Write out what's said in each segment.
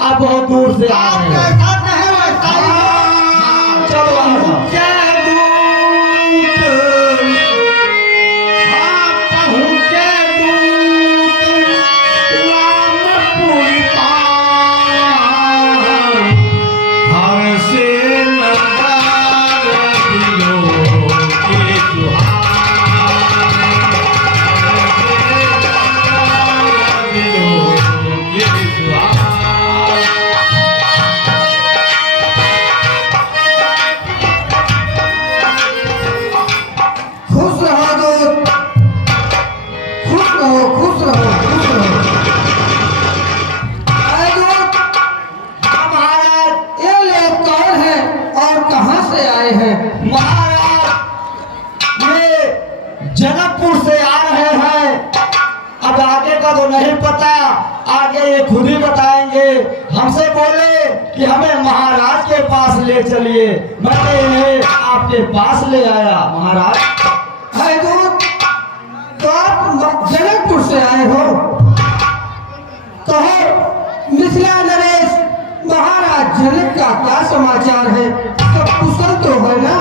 आप बहुत दूर से आ रहे हैं। चलो जनकपुर से आ रहे हैं। अब आगे का तो नहीं पता, आगे ये खुद ही बताएंगे। हमसे बोले कि हमें महाराज के पास ले चलिए, मैंने इन्हें आपके पास ले आया। महाराज है तो आप जनकपुर से आए हो, कहो मिथिला नरेश महाराज जनक का क्या समाचार है? सब कुशल तो है ना?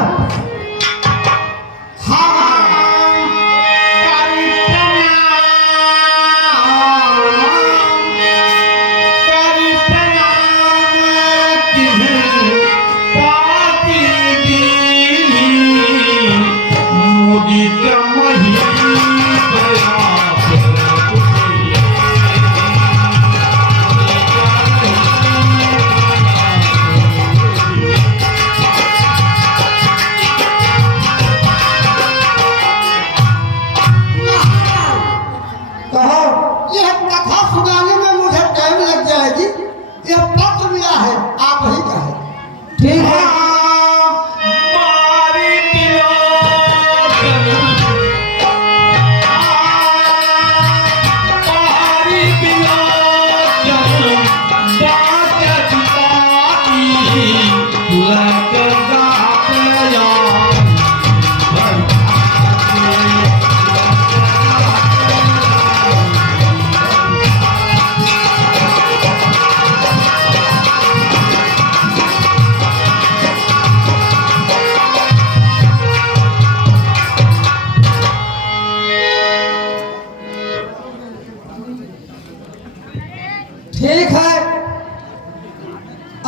ठीक है।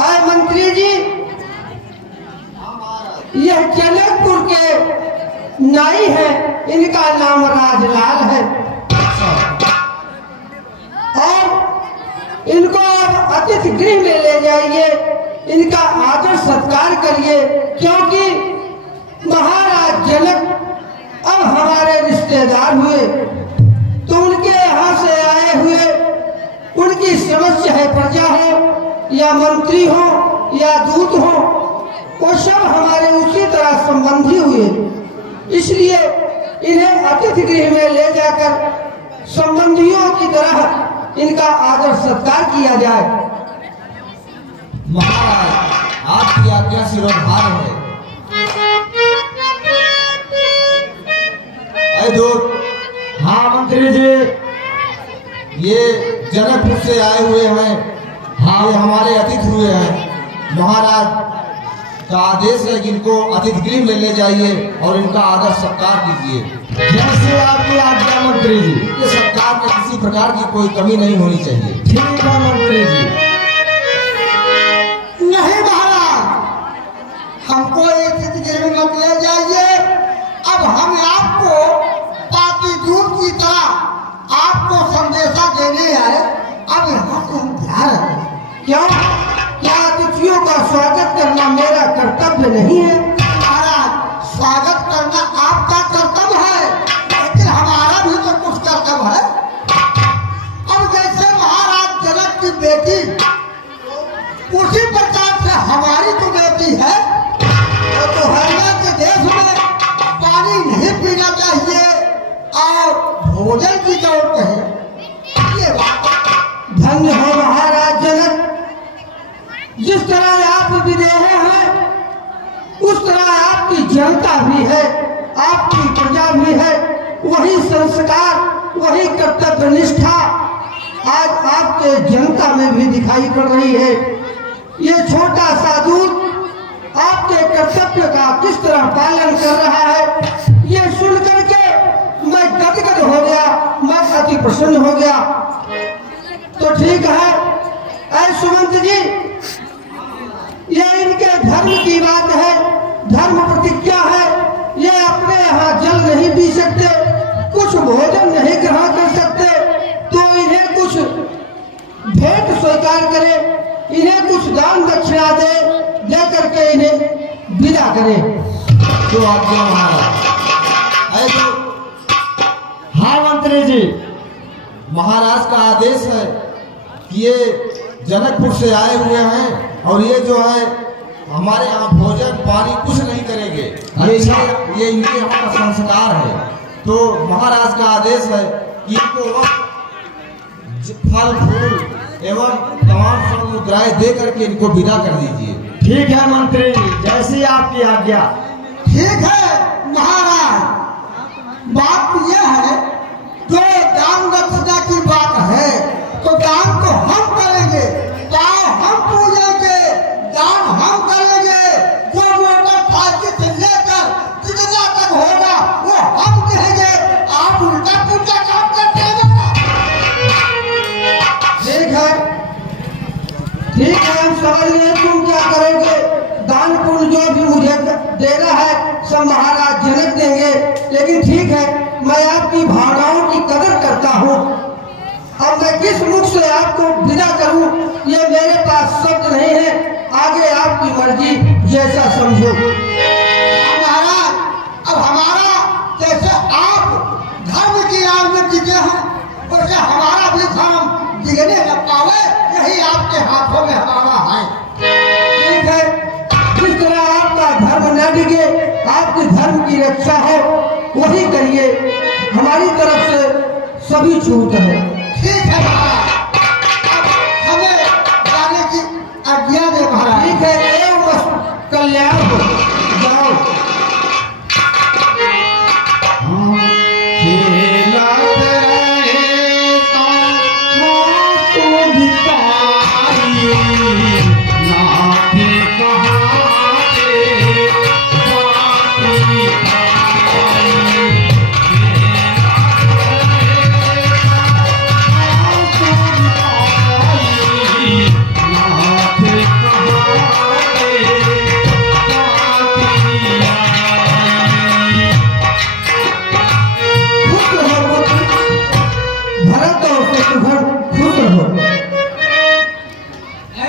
आए मंत्री जी, यह जनकपुर के नाई है, इनका नाम राजलाल है और इनको अब अतिथि गृह में ले जाइए, इनका आदर सत्कार करिए, क्योंकि महाराज जनक अब हमारे रिश्तेदार हुए, तो उनके यहाँ से आए हुए उनकी समस्या है, प्रजा हो या मंत्री हो या दूत हो, वो सब हमारे उसी तरह संबंधी हुए। इसलिए इन्हें अतिथि गृह में ले जाकर संबंधियों की तरह इनका आदर सत्कार किया जाए। महाराज आपकी आज्ञा सिरोधार है। दूत। हाँ मंत्री जी, ये जनकपुर से आए हुए हैं। हाँ, ये हमारे अतिथि हुए हैं। महाराज का आदेश है कि इनको अतिथि गृह में ले जाइए और इनका आदर सत्कार कीजिए। जैसे आपकी आज्ञा मंत्री जी। ये सत्कार में किसी प्रकार की कोई कमी नहीं होनी चाहिए। ठीक है मंत्री जी। नहीं महाराज, हमको अतिथि गृह में मत ले जाइए। अब हम आपको पापी दूत की तरह आपको संदेशा देने आए। अब यहाँ से हम जा रहे हैं। क्यों? क्या अतिथियों का स्वागत करना मेरा कर्तव्य नहीं है? महाराज, स्वागत करना आपका कर्तव्य है, लेकिन हमारा भी तो कुछ कर्तव्य है। अब जैसे महाराज जनक की बेटी, उसी प्रकार से हमारी तो बेटी है। तो हरिया के देश में पानी नहीं पीना चाहिए और भोजन की जरूरत है। ये बात धन्य हो महाराज जनक। जिस तरह आप विदेह हैं, उस तरह आपकी जनता भी है, आपकी प्रजा भी है। वही संस्कार, वही कर्तव्य निष्ठा आज आपके जनता में भी दिखाई पड़ रही है। ये छोटा सा दूत आपके कर्तव्य का किस तरह पालन कर रहा है, ये सुन करके मैं गदगद हो गया, मैं अति प्रसन्न हो गया। तो ठीक है, ऐ सुमंत जी, ये इनके धर्म की बात है, धर्म प्रतिज्ञा है। ये अपने यहाँ जल नहीं पी सकते, कुछ भोजन नहीं ग्रहण कर सकते, तो इन्हें कुछ भेंट स्वीकार करे, इन्हें कुछ दान दक्षिणा दे करके इन्हें विदा करे। तो आज्ञा महाराज। ऐसे हाँ मंत्री जी, महाराज का आदेश है कि ये जनकपुर से आए हुए हैं और ये जो है हमारे यहाँ भोजन पानी कुछ नहीं करेंगे। ये इनके यहाँ का संस्कार है। तो महाराज का आदेश है कि इनको फल फूल एवं तमाम मुद्राएं दे करके इनको विदा कर दीजिए। ठीक है मंत्री जी, जैसी आपकी आज्ञा। ठीक है महाराज, बात यह है जो दान दक्षिणा की बात है, तो दान तो हम करेंगे, गाँव हम पूजेंगे, दान हम करेंगे, जो मोटर साइकिल से लेकर कितना तक होगा वो हम करेंगे, आप उल्टा पुल्टा काम करते हैं। ठीक है, ठीक है, हम समझ गए तुम क्या करोगे। दान पुण्य जो भी मुझे देना है सब महाराज जनक देंगे, लेकिन ठीक है, मैं आपकी भावनाओं की कदर करता हूँ। अब मैं किस मुख से आपको विदा करूँ, ये मेरे पास शब्द नहीं है, आगे आपकी मर्जी, जैसा समझो। महाराज, अब हमारा जैसे आप धर्म की राह में टिके हैं, वैसे हमारा भी धर्म टिकने न पावे, यही आपके हाथों में हमारा है। ठीक है, जिस तरह आपका धर्म न डिगे, आपके धर्म की रक्षा हो, वही करिए, हमारी तरफ से सभी छूट है। ठीक है महाराज, अब हमें जाने की आज्ञा दे महाराज। ठीक है, एवं कल्याण हो, जाओ।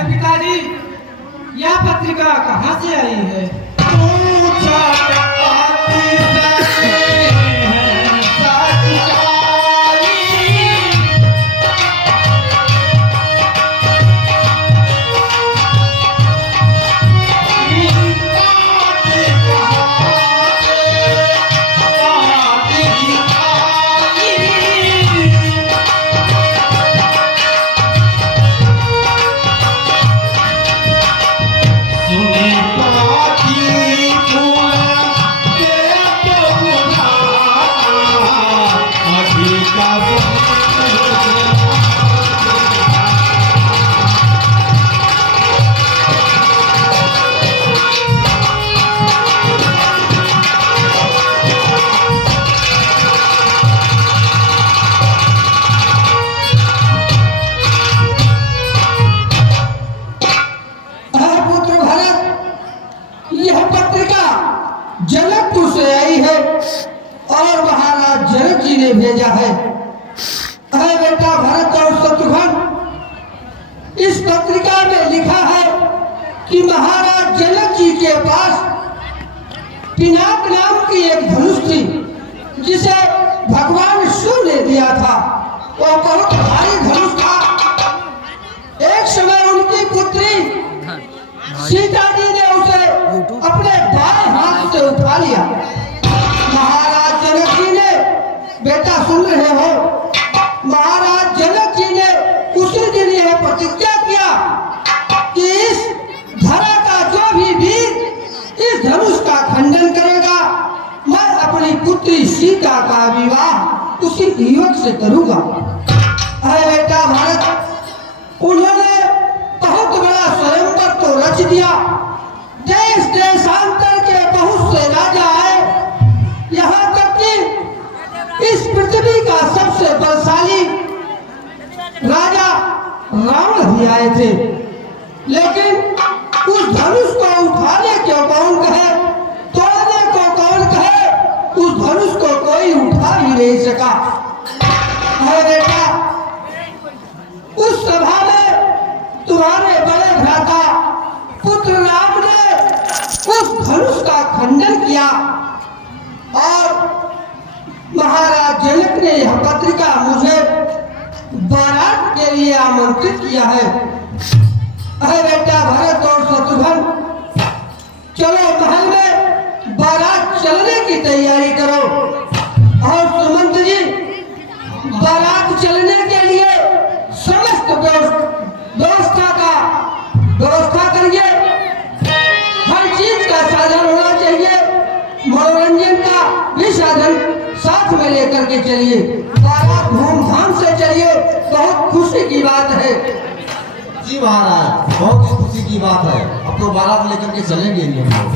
पिताजी, यह पत्रिका कहाँ से आई है? जनकपुर से आई है और महाराज जनक जी ने भेजा है। अरे बेटा भरत और शत्रुघ्न, इस पत्रिका में लिखा है कि महाराज जनक जी के पास पिनाक नाम की एक धनुष थी, जिसे भगवान शिव ने दिया था। वह बहुत भारी धनुष था। एक समय उनकी पुत्री सीता जी ने उसे अपने दाएं हाथ से उठा लिया। महाराज जनक जी ने, बेटा सुन रहे हो, महाराज जनक जी ने उसी दिन यह प्रतिज्ञा किया कि इस धरा का जो भी वीर इस धनुष का खंडन करेगा, मैं अपनी पुत्री सीता का विवाह उसी युवक से करूंगा। है बेटा भरत, उन्होंने बहुत बड़ा स्वयंवर तो रच दिया। देश देशांतर के बहुत से राजा आए, यहाँ तक कि इस पृथ्वी का सबसे बलशाली राजा रावण भी आए थे, लेकिन उस धनुष को उठाने को कौन कहे, तोड़ने को कौन कहे, उस धनुष को कोई उठा ही नहीं सका। है बेटा, उस सभा में तुम्हारे बड़े भ्राता पुत्र राम ने उस धनुष का खंडन किया और महाराज जनक ने यह पत्रिका मुझे बारात के लिए आमंत्रित किया है। अरे बेटा भरत और शत्रुघ्न, चलो महल में बारात चलने की तैयारी करो। और सुमंत जी, बारात चलने के लिए समस्त व्यवस्था करिए। हर चीज का साधन होना चाहिए, मनोरंजन का भी साधन साथ में लेकर के चलिए। बारात धूमधाम से चलिए, बहुत खुशी की बात है। जी महाराज, बहुत ही खुशी की बात है। अब तो बारात लेकर के चलेंगे ही हम लोग।